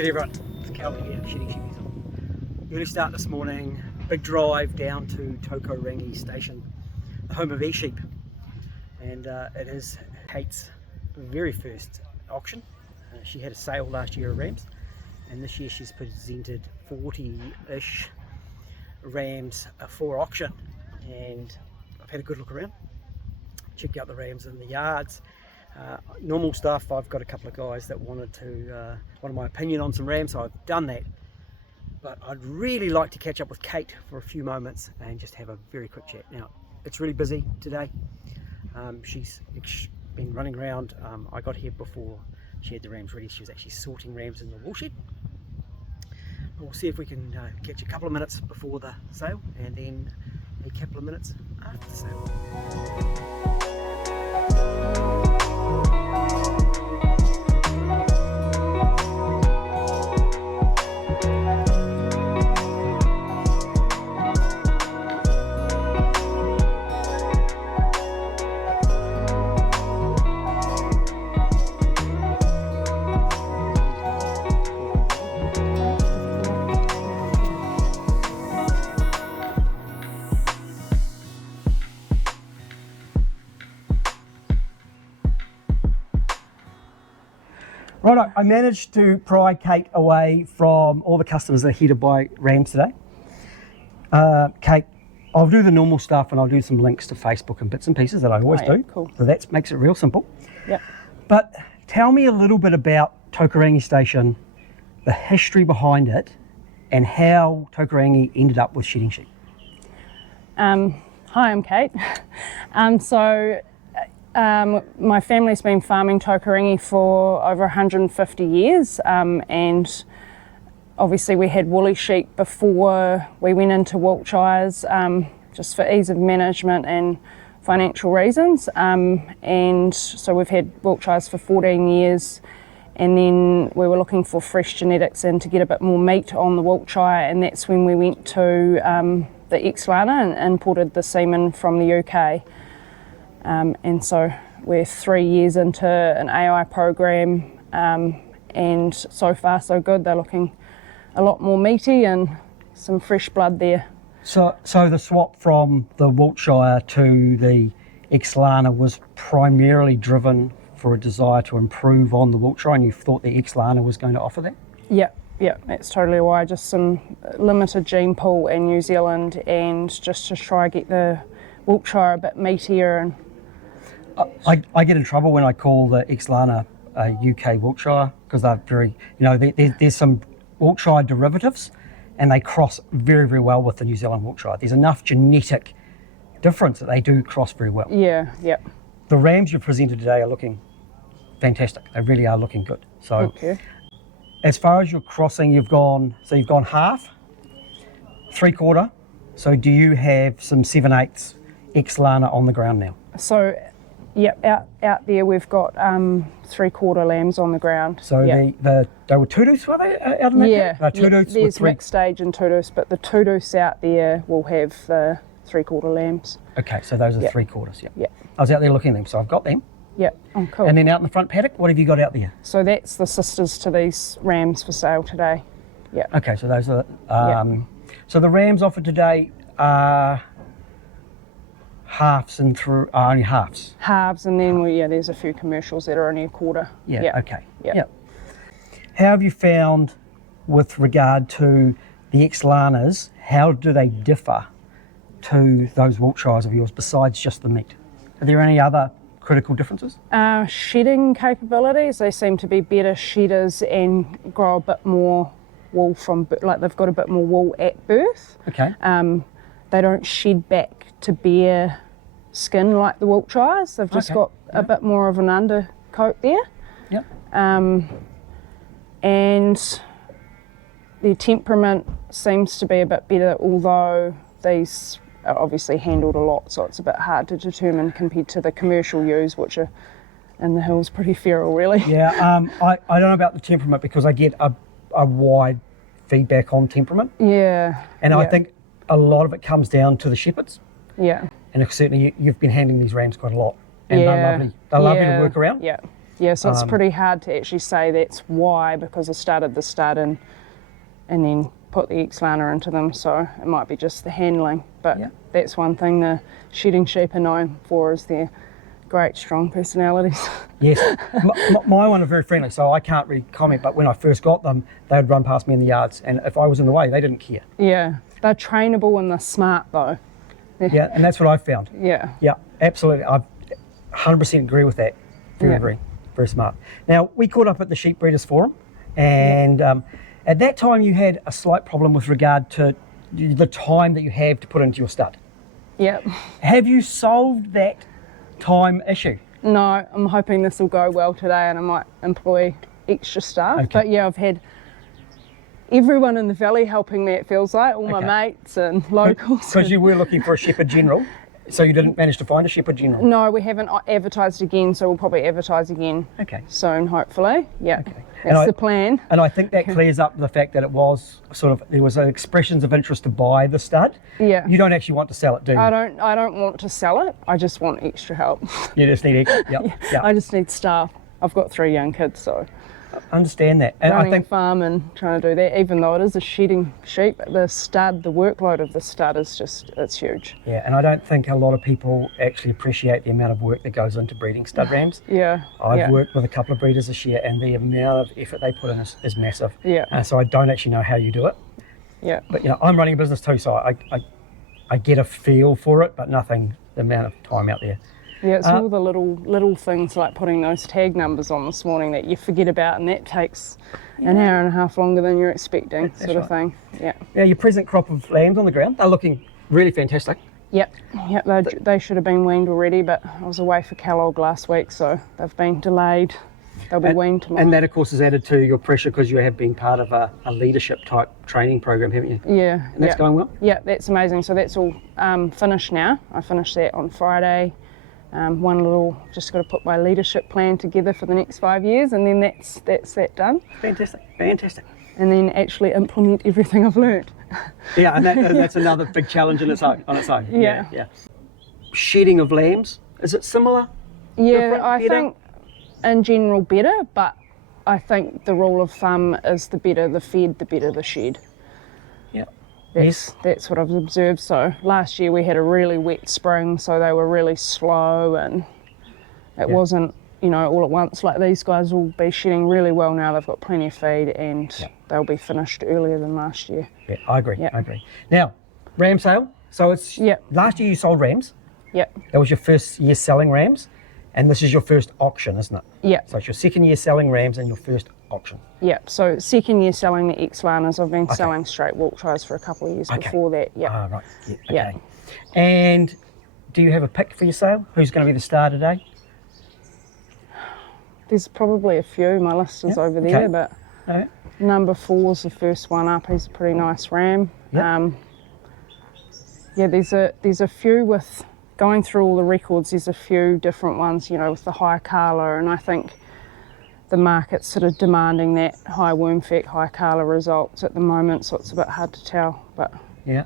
G'day everyone, it's Callum here, shedding sheepies. Early start this morning, big drive down to Tokorangi station, the home of Esheep, and it is Kate's very first auction. She had a sale last year of rams, and this year she's presented 40-ish rams for auction, and I've had a good look around, checked out the rams in the yards. Normal stuff, I've got a couple of guys that wanted my opinion on some rams, so I've done that. But I'd really like to catch up with Kate for a few moments and just have a very quick chat. Now, it's really busy today. She's been running around. I got here before she had the rams ready. She was actually sorting rams in the Wiltshire. We'll see if we can catch a couple of minutes before the sale and then a couple of minutes after the sale. Right, I managed to pry Kate away from all the customers that are here to buy rams today. Kate, I'll do the normal stuff and I'll do some links to Facebook and bits and pieces that I always do. Cool. So that makes it real simple. Yep. But tell me a little bit about Tokorangi Station, the history behind it, and how Tokorangi ended up with shedding sheep. Hi, I'm Kate. My family's been farming Tokorangi for over 150 years, and obviously we had woolly sheep before we went into Wiltshires, just for ease of management and financial reasons, and so we've had Wiltshires for 14 years, and then we were looking for fresh genetics and to get a bit more meat on the Wiltshire, and that's when we went to the Exlana and imported the semen from the UK. And so we're 3 years into an AI program, and so far so good. They're looking a lot more meaty and some fresh blood there. So the swap from the Wiltshire to the Exlana was primarily driven for a desire to improve on the Wiltshire, and you thought the Exlana was going to offer that? Yeah, that's totally why. Just some limited gene pool in New Zealand, and just to try and get the Wiltshire a bit meatier. And I get in trouble when I call the Exlana UK Wiltshire, because they're very, there's some Wiltshire derivatives and they cross very, very well with the New Zealand Wiltshire. There's enough genetic difference that they do cross very well. Yeah. The rams you've presented today are looking fantastic. They really are looking good. So as far as your crossing, you've gone half, 3/4. So do you have some 7/8 Exlana on the ground now? So, out there we've got 3/4 lambs on the ground. So they were Tudus, were they, out in that? Yeah, Tudus there's mixed stage and Tudus, but the Tudus out there will have the 3/4 lambs. Okay, so those are 3/4, Yeah. I was out there looking at them, so I've got them. Yeah, oh cool. And then out in the front paddock, what have you got out there? So that's the sisters to these rams for sale today. Yeah. Okay, so those are, so the rams offered today are halves and only halves. Halves, and then there's a few commercials that are only 1/4. Yeah. Okay. Yeah. How have you found, with regard to the Exlanas, how do they differ to those Wiltshires of yours besides just the meat? Are there any other critical differences? Shedding capabilities. They seem to be better shedders and grow a bit more wool from, like they've got a bit more wool at birth. Okay. They don't shed back to bare skin like the Wiltshires. They've just got a bit more of an undercoat there. Yep. And their temperament seems to be a bit better, although these are obviously handled a lot, so it's a bit hard to determine compared to the commercial ewes, which are in the hills pretty feral, really. Yeah, I don't know about the temperament because I get a wide feedback on temperament. Yeah. And I think a lot of it comes down to the shepherds. Yeah. And certainly you've been handling these rams quite a lot. And they're lovely. They're lovely to work around. Yeah. Yeah, so it's pretty hard to actually say that's why, because I started the stud and then put the Exlana into them, so it might be just the handling. But that's one thing the shedding sheep are known for, is their great strong personalities. Yes, my one are very friendly, so I can't really comment, but when I first got them, they would run past me in the yards, and if I was in the way, they didn't care. Yeah, they're trainable and they're smart though. Yeah, and that's what I've found. Yeah. Yeah, absolutely. I 100% agree with that. Very smart. Now, we caught up at the Sheep Breeders Forum, and at that time you had a slight problem with regard to the time that you have to put into your stud. Yep. Have you solved that time issue? No, I'm hoping this will go well today and I might employ extra staff. Okay. But yeah, I've had everyone in the valley helping me, it feels like, all my mates and locals. Because you were looking for a shepherd general, so you didn't manage to find a shepherd general? No, we haven't advertised again, so we'll probably advertise again soon, hopefully. Yeah, that's the plan. And I think that clears up the fact that it was sort of, there was expressions of interest to buy the stud. Yeah. You don't actually want to sell it, do you? I don't want to sell it, I just want extra help. You just need extra, yep. I just need staff. I've got 3 young kids, so I understand that. And running I think a farm and trying to do that, even though it is a shedding sheep, the workload of the stud is just, it's huge. Yeah, and I don't think a lot of people actually appreciate the amount of work that goes into breeding stud rams. Yeah. I've worked with a couple of breeders this year, and the amount of effort they put in is massive. Yeah. So I don't actually know how you do it. Yeah. But I'm running a business too, so I get a feel for it, but nothing the amount of time out there. Yeah, it's all the little things like putting those tag numbers on this morning that you forget about, and that takes an hour and a half longer than you're expecting, sort of thing. Yeah. Now, your present crop of lambs on the ground, they're looking really fantastic. Yep. They should have been weaned already, but I was away for Kellogg last week, so they've been delayed. They'll be weaned tomorrow. And that, of course, is added to your pressure because you have been part of a leadership type training program, haven't you? Yeah. And that's going well? Yeah, that's amazing. So that's all finished now. I finished that on Friday. Just got to put my leadership plan together for the next 5 years, and then that's that done. Fantastic. And then actually implement everything I've learnt. Yeah, and that's another big challenge on its own. Yeah. Shedding of lambs, is it similar? Yeah, I think in general better, but I think the rule of thumb is the better the fed, the better the shed. Yeah. That's what I've observed. So last year we had a really wet spring, so they were really slow, and it wasn't, all at once. Like, these guys will be shedding really well now. They've got plenty of feed, and they'll be finished earlier than last year. Yeah, I agree. Now, ram sale. So it's last year you sold rams. Yep. That was your first year selling rams, and this is your first auction, isn't it? Yeah. So it's your second year selling rams and your first auction. Yeah, so second year selling the Exlanas. I've been selling straight Wiltshires for a couple of years before that. Yeah. Right. Yeah. Okay. And do you have a pick for your sale? Who's going to be the star today? There's probably a few. My list is over there, but number 4 is the first one up. He's a pretty nice ram. There's a few with, going through all the records, there's a few different ones, with the high colour, and I think the market's sort of demanding that high worm fat, high colour results at the moment, so it's a bit hard to tell. But yeah.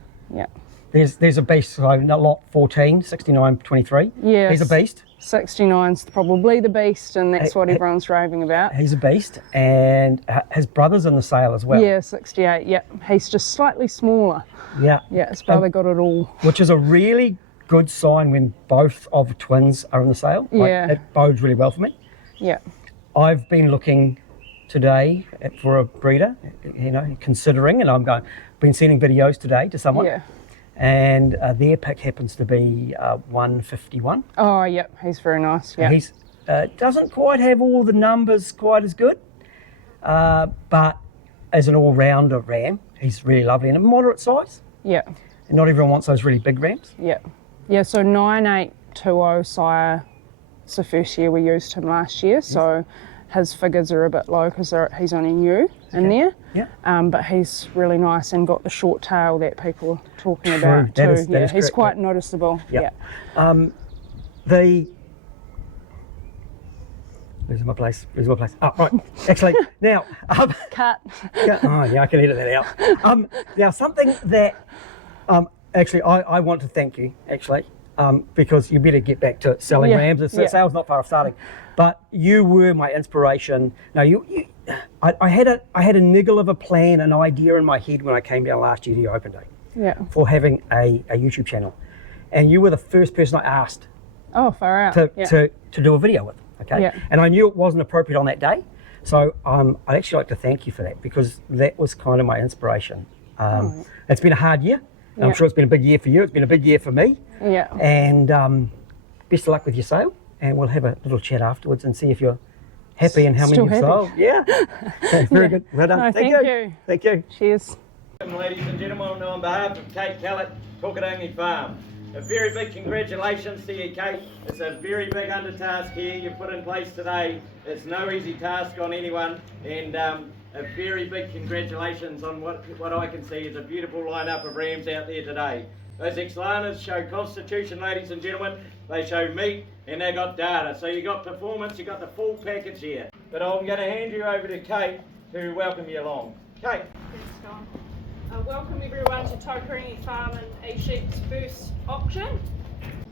There's a beast, so lot 14, 69.23. Yeah. He's a beast. 69's probably the beast, and that's what everyone's raving about. He's a beast, and his brother's in the sale as well. Yeah, 68, yeah. He's just slightly smaller. Yeah. Yeah, his brother got it all. Which is a really good sign when both of the twins are in the sale. It bodes really well for me. Yeah. I've been looking today for a breeder, considering, and been sending videos today to someone. Yeah. And their pick happens to be 151. Oh, yep, he's very nice. Yeah. He's doesn't quite have all the numbers quite as good, but as an all-rounder ram, he's really lovely and a moderate size. Yeah. And not everyone wants those really big rams. Yeah. Yeah, so 9820 sire, it's the first year we used him last year, so his figures are a bit low because he's only new in there. Yeah. But he's really nice and got the short tail that people are talking True. about That too. is He's correct. quite noticeable. Yep. Yeah. Where's my place? Oh, right. Actually, now... Cut. Oh, yeah, I can edit that out. Now, something that... actually, I want to thank you, actually, because you better get back to selling rams. The sale's not far off starting. But you were my inspiration. Now, I had a niggle of a plan, an idea in my head when I came down last year to your open day. Yeah. For having a YouTube channel. And you were the first person I asked Oh, far out. to do a video with. Okay. Yeah. And I knew it wasn't appropriate on that day. So I'd actually like to thank you for that, because that was kind of my inspiration. It's been a hard year. I'm sure it's been a big year for you. It's been a big year for me. Yeah. And best of luck with your sale. And we'll have a little chat afterwards and see if you're happy and how many Still you've happy. sold. Yeah. Okay, very good. Well done. No, thank you. Thank you. Cheers. Ladies and gentlemen, on behalf of Kate Kellogg, Tukarangi Farm, a very big congratulations to you, Kate. It's a very big undertask here you've put in place today. It's no easy task on anyone, and a very big congratulations on what I can see is a beautiful lineup of rams out there today. Those Exlanas show constitution, ladies and gentlemen. They show meat and they got data. So you got performance, you got the full package here. But I'm going to hand you over to Kate to welcome you along. Kate. Thanks, Callum. Welcome everyone to Tukarangi Farm and Esheep's first auction.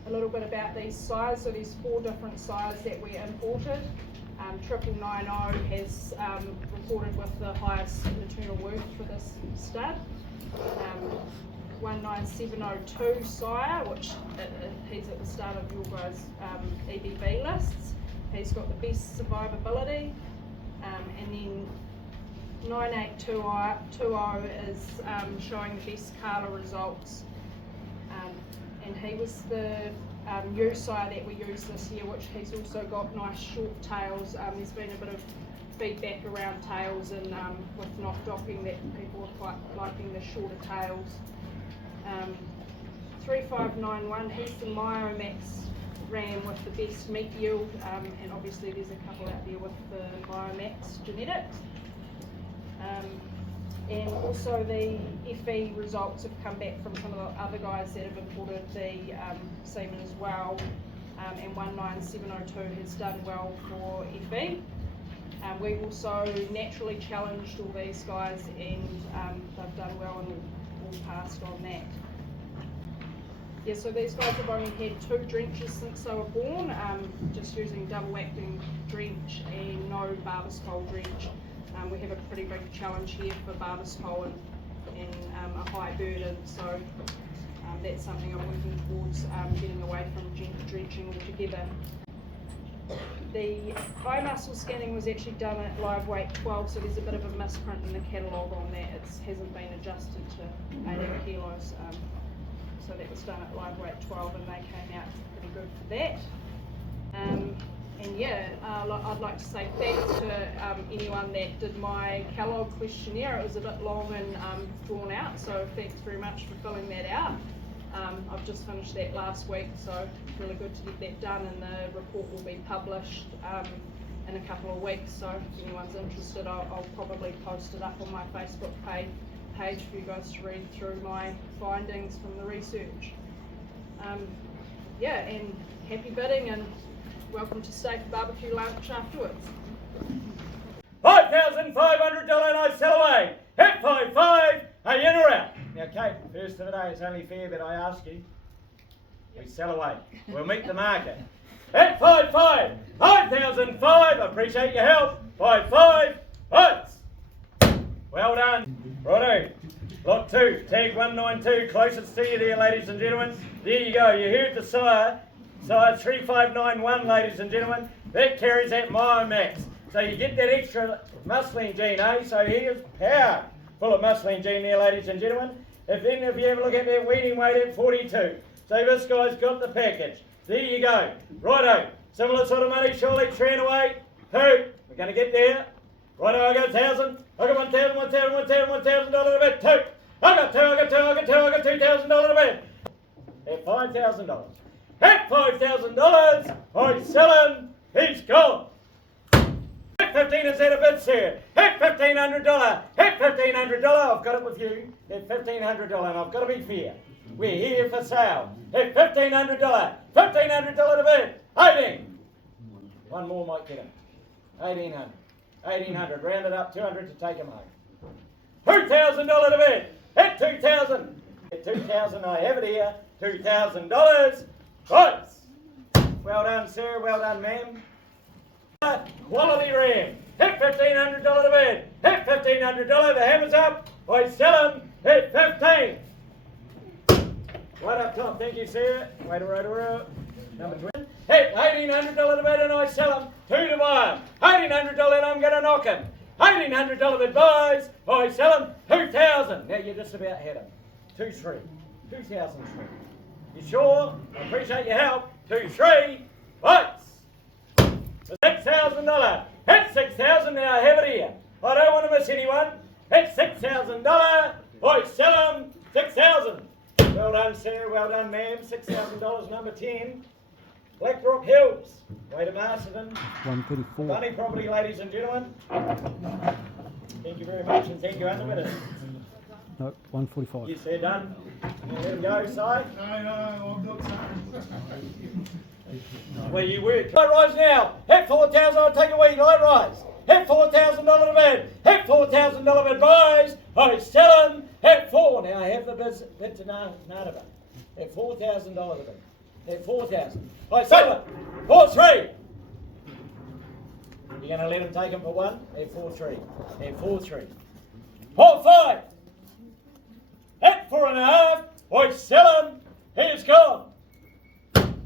A little bit about these sires. So there's 4 different sires that we imported. 9990 has recorded with the highest maternal worth for this stud. 19702 sire, which he's at the start of your guys' EBB lists. He's got the best survivability, and then 9820 is showing the best Carla results, and he was the ewe sire that we used this year, which he's also got nice short tails. There's been a bit of feedback around tails and with not docking that people are quite liking the shorter tails. 3591, he's the Myomax ram with the best meat yield, and obviously there's a couple out there with the Myomax genetics. And also the FE results have come back from some of the other guys that have imported the semen as well, and 19702 has done well for FE. We also naturally challenged all these guys, and they've done well and all passed on that. Yeah, so these guys have only had 2 drenches since they were born, just using double acting drench and no barber's pole drench. We have a pretty big challenge here for barber's pole and a high burden, so that's something I'm working towards, getting away from drenching altogether. The eye muscle scanning was actually done at live weight 12, so there's a bit of a misprint in the catalogue on that. It hasn't been adjusted to 18 kilos, so that was done at live weight 12, and they came out pretty good for that. And yeah, I'd like to say thanks to anyone that did my Kellogg questionnaire. It was a bit long and drawn out, so thanks very much for filling that out. I've just finished that last week, so it's really good to get that done, and the report will be published in a couple of weeks, so if anyone's interested, I'll probably post it up on my Facebook page for you guys to read through my findings from the research. Yeah, and happy bidding, and welcome to stay for barbecue lunch afterwards. $5,500 I sell away. Hit 5-5. Are you in or out? Now, Kate, first of the day, it's only fair that I ask you. We sell away. We'll meet the market. Hit 5-5. 5,005. I appreciate your help. 5-5. Hits. Well done. Righto. Lot 2. Tag 192. Closest to you there, ladies and gentlemen. There you go. You heard the sire. Sire 3591, ladies and gentlemen. That carries that Myomax. So you get that extra muscling gene, eh? So here's power. Full of muscling gene there, ladies and gentlemen. If you have a look at that weaning weight at 42. So this guy's got the package. There you go. Righto. Similar sort of money, surely. 3 and away. 2. We're going to get there. Right, I got 1,000. I got 1,000, $1,000 a bit. Two. I got $2,000 a bit. At $5,000. At $5,000, I sell him. He's gone. At 15 instead of bits here. At $1,500. At $1,500. I've got it with you. At $1,500, and I've got to be fair. We're here for sale. At $1,500. $1,500 a bit. 18. One more might get him. 1,800. 1,800. Round it up. 200 to take him home. $2,000 a bit. At 2,000. At 2,000. I have it here. $2,000. Right. Well done, sir. Well done, ma'am. Quality ram. Hit $1,500 a bed. Hit $1,500. The hammer's up. I sell him. Hit 15. Right up top. Thank you, sir. Wait. Number 20. Hit $1,800 a bed and I sell him. 2 to 1. $1,800 and I'm going to knock him. $1,800 bid buys. I sell him. 2,000. Now you just about had him. 2-3. 2,003. You sure? I appreciate your help. 2-3. Lights. $6,000. Hit 6,000. Now I have it here. I don't want to miss anyone. Hit $6,000. I sell them. 6,000. Well done, sir. Well done, ma'am. $6,000. Number 10. Blackrock Hills. Way to Masterton. 134. Funny property, ladies and gentlemen. Thank you very much and thank you, Unlimited. No, 145. Yes, they're done. There we go, Si. No, I'm not saying. Where you work. Light rise now. Hit 4,000, I'll take a wee light rise. Hit $4,000 a bid. Hit $4,000 bid buys. I sell them. Hit 4. Now I have the bid to Narva. Hit $4,000 a bid. Hit 4,000. I sell it. 4-3. You're going to let him take them for 1? Hit 4-3. Hit 4-3. 4-5. Hit 4.5. I sell him. He's gone.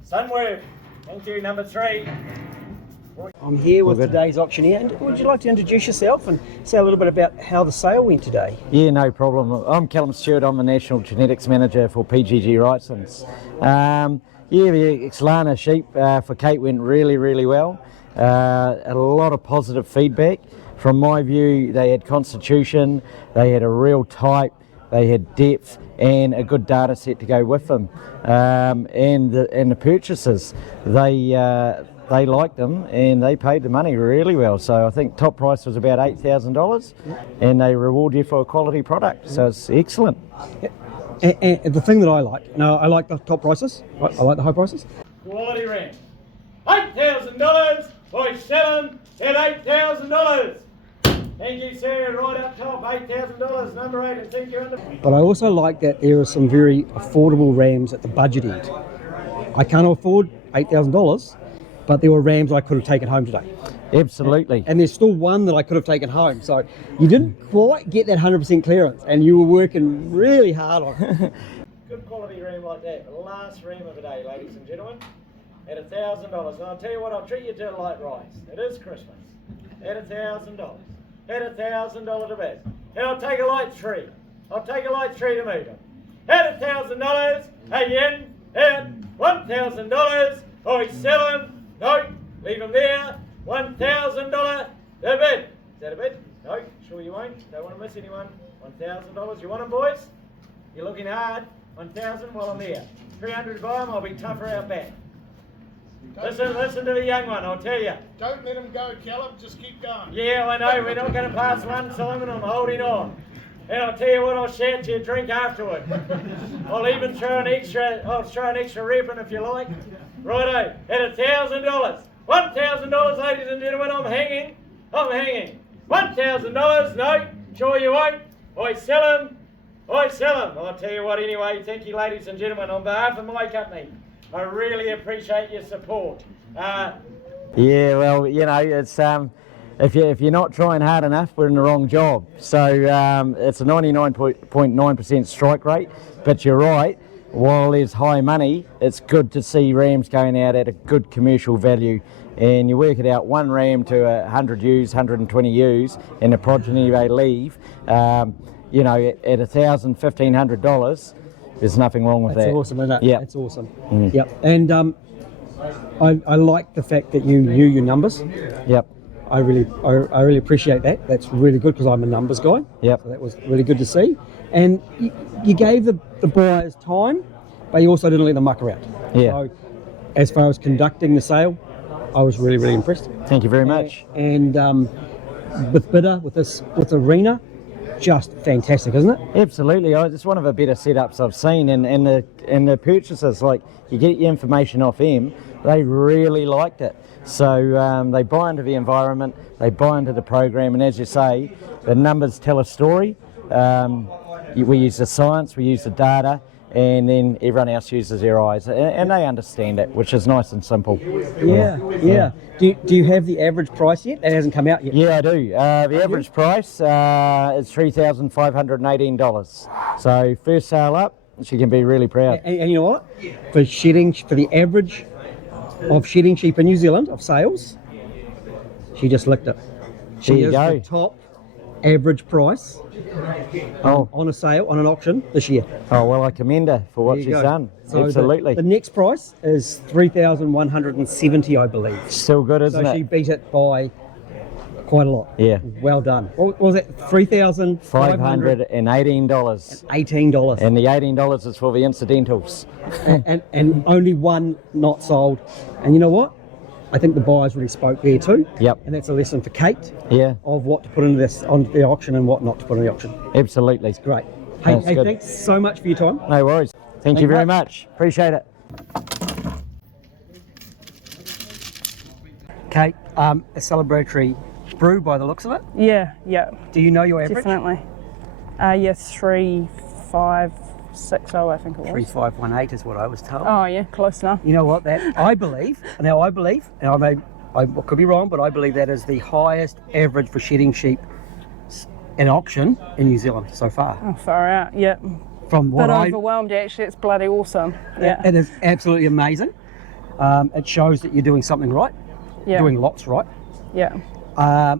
Sunwave. Thank you, number 3. I'm here with today's auctioneer. And would you like to introduce yourself and say a little bit about how the sale went today? Yeah, no problem. I'm Callum. I'm the National Genetics Manager for PGG Wrightsons. Yeah, the Exlana sheep for Kate went really, really well. A lot of positive feedback. From my view, they had constitution, they had a real type, they had depth and a good data set to go with them. And the purchasers, they liked them and they paid the money really well. So I think top price was about $8,000 and they reward you for a quality product. So it's excellent. And the thing that I like the top prices. I like the high prices. Quality ring. $8,000. I sell them at $8,000. Thank you, sir. Right up top, $8,000. Number 8, and thank you. But I also like that there are some very affordable rams at the budget end. I can't afford $8,000, but there were rams I could have taken home today. Absolutely. And there's still one that I could have taken home. So you didn't quite get that 100% clearance, and you were working really hard on it. Good quality ram like that. The last ram of the day, ladies and gentlemen, at $1,000. And I'll tell you what, I'll treat you to a light rise. It is Christmas. At $1,000. At $1,000 to bid. And I'll take a light 3. I'll take a light 3 to move him. At $1,000, again, at $1,000, I sell him. No, leave him there. $1,000 to bid. Is that a bid? No, sure you won't. Don't want to miss anyone. $1,000. You want them, boys? You're looking hard. 1,000 while I'm there. 300 by them, I'll be tougher out back. Listen to the young one, I'll tell you. Don't let him go, Callum. Just keep going. Yeah, I know. We're not going to pass one, Simon. I'm holding on. And I'll tell you what, I'll shout you a drink afterward. I'll even throw an extra reppin' if you like. Righto, at $1,000. $1,000, ladies and gentlemen, I'm hanging. $1,000, no, sure you won't. I sell them. I'll tell you what anyway, thank you ladies and gentlemen, on behalf of my company, I really appreciate your support. Yeah, well, you know, it's if you're not trying hard enough, we're in the wrong job. So it's a 99.9% strike rate, but you're right, while there's high money, it's good to see rams going out at a good commercial value. And you work it out, 1 ram to 100 ewes, 120 ewes, and the progeny they leave, you know, at $1,000, $1,500, there's nothing wrong with that. That's awesome, isn't it? Yeah. That's awesome. Yep. And I like the fact that you knew your numbers. Yep. I really appreciate that. That's really good because I'm a numbers guy. Yep. So that was really good to see. And you gave the buyers time, but you also didn't let them muck around. Yeah. So as far as conducting the sale, I was really, really impressed. Thank you very much. And with bidder, with arena, just fantastic, isn't it? Absolutely, it's one of the better setups I've seen, and the purchasers, like, you get your information off them, they really liked it. So they buy into the environment, they buy into the program, and as you say, the numbers tell a story. We use the science, we use the data, and then everyone else uses their eyes, and they understand it, which is nice and simple. Yeah. Do you have the average price yet? It hasn't come out yet. Yeah, I do. The average price is $3,518. So first sale up, she can be really proud. And you know what? For the average of shedding sheep in New Zealand of sales, she just licked it. She is the top average price on a sale, on an auction this year. Oh, well, I commend her for what she's done. So absolutely. The next price is $3,170, I believe. Still good, isn't it? So she beat it by quite a lot. Yeah. Well done. What was it? $3,518. $18. And the $18 is for the incidentals. and only one not sold. And you know what? I think the buyers really spoke there too. Yep. And that's a lesson for Kate. Yeah. Of what to put into this on the auction and what not to put on the auction. Absolutely. It's great. Hey, Good. thanks so much for your time. No worries. Thank you very much. Appreciate it. Kate, a celebratory brew by the looks of it. Yeah. Do you know your average? Definitely. 3560, I think it was. 3518 is what I was told. Oh yeah, close enough. You know what? That I believe, and I could be wrong, but I believe that is the highest average for shedding sheep in auction in New Zealand so far. Oh, far out. Yeah. From what But overwhelmed actually. It's bloody awesome. Yeah. It is absolutely amazing. It shows that you're doing something right. Yeah. Doing lots right. Yeah.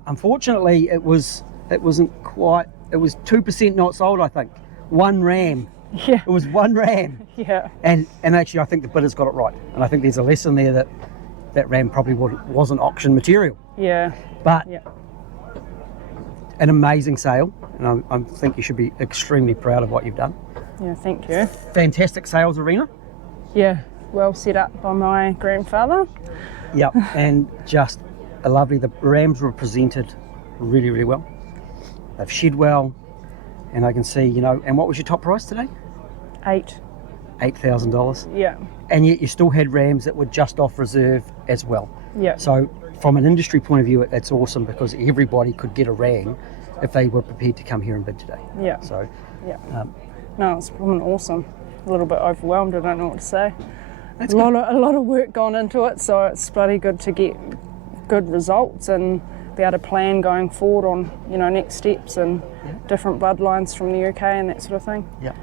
Unfortunately, it wasn't quite. It was 2% not sold, I think. One ram. Yeah. It was one ram. Yeah. And actually, I think the bidder's got it right. And I think there's a lesson there that ram probably wasn't auction material. Yeah. But yeah. An amazing sale, and I think you should be extremely proud of what you've done. Yeah, thank you. Fantastic sales arena. Yeah, well set up by my grandfather. Yep, and just lovely. The rams were presented really, really well. They've shed well, and I can see, and what was your top price today? $8,000. Yeah. And yet you still had rams that were just off reserve as well. Yeah. So from an industry point of view, it's awesome because everybody could get a ram if they were prepared to come here and bid today. Yeah. So. Yeah. No, it's been awesome. A little bit overwhelmed. I don't know what to say. That's a lot of work gone into it, so it's bloody good to get good results and be able to plan going forward on next steps and different bloodlines from the UK and that sort of thing. Yeah.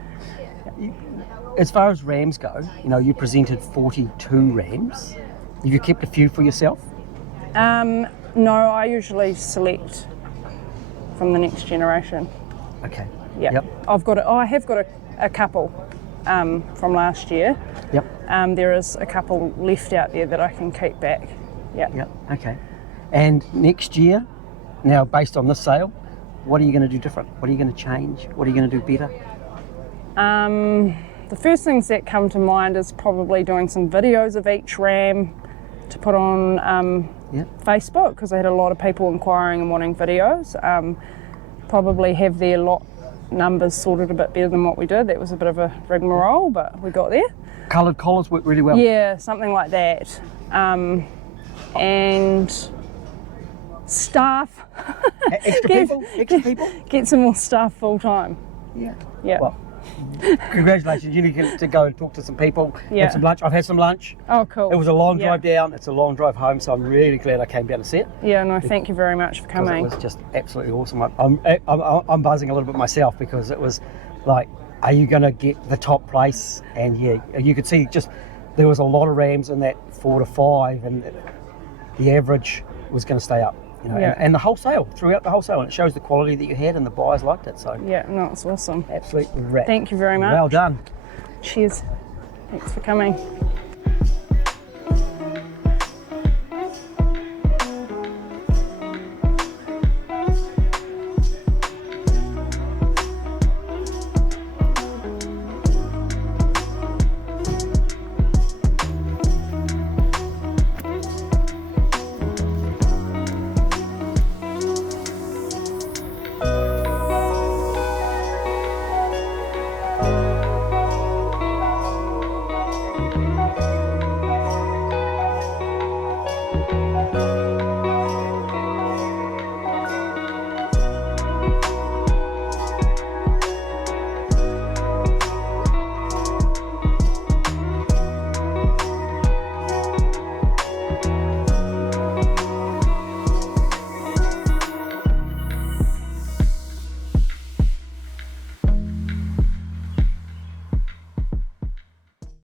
As far as rams go, you presented 42 rams. Have you kept a few for yourself? No, I usually select from the next generation. Okay. Yeah. Yep. I have got a couple from last year. Yep. There is a couple left out there that I can keep back. Yeah. Yep. Okay. And next year, now based on this sale, what are you going to do different? What are you going to change? What are you going to do better? The first things that come to mind is probably doing some videos of each ram to put on Facebook, because I had a lot of people inquiring and wanting videos. Probably have their lot numbers sorted a bit better than what we did. That was a bit of a rigmarole, but we got there. Coloured collars work really well. Yeah, something like that. And staff. Extra people? Get some more staff full time. Yeah. Yeah. Well, congratulations. You need to go and talk to some people, Yeah. have some lunch. I've had some lunch. Oh, cool. It was a long drive down. It's a long drive home, so I'm really glad I came down to see it. Yeah, no, thank you very much for coming. It was just absolutely awesome. I'm buzzing a little bit myself because it was like, are you going to get the top place? And yeah, you could see just there was a lot of rams in that 4 to 5, and the average was going to stay up. And the wholesale, throughout the wholesale, and it shows the quality that you had, and the buyers liked it. So yeah, no, it's awesome. Absolutely wrapped. Thank you very much. Well done. Cheers. Thanks for coming.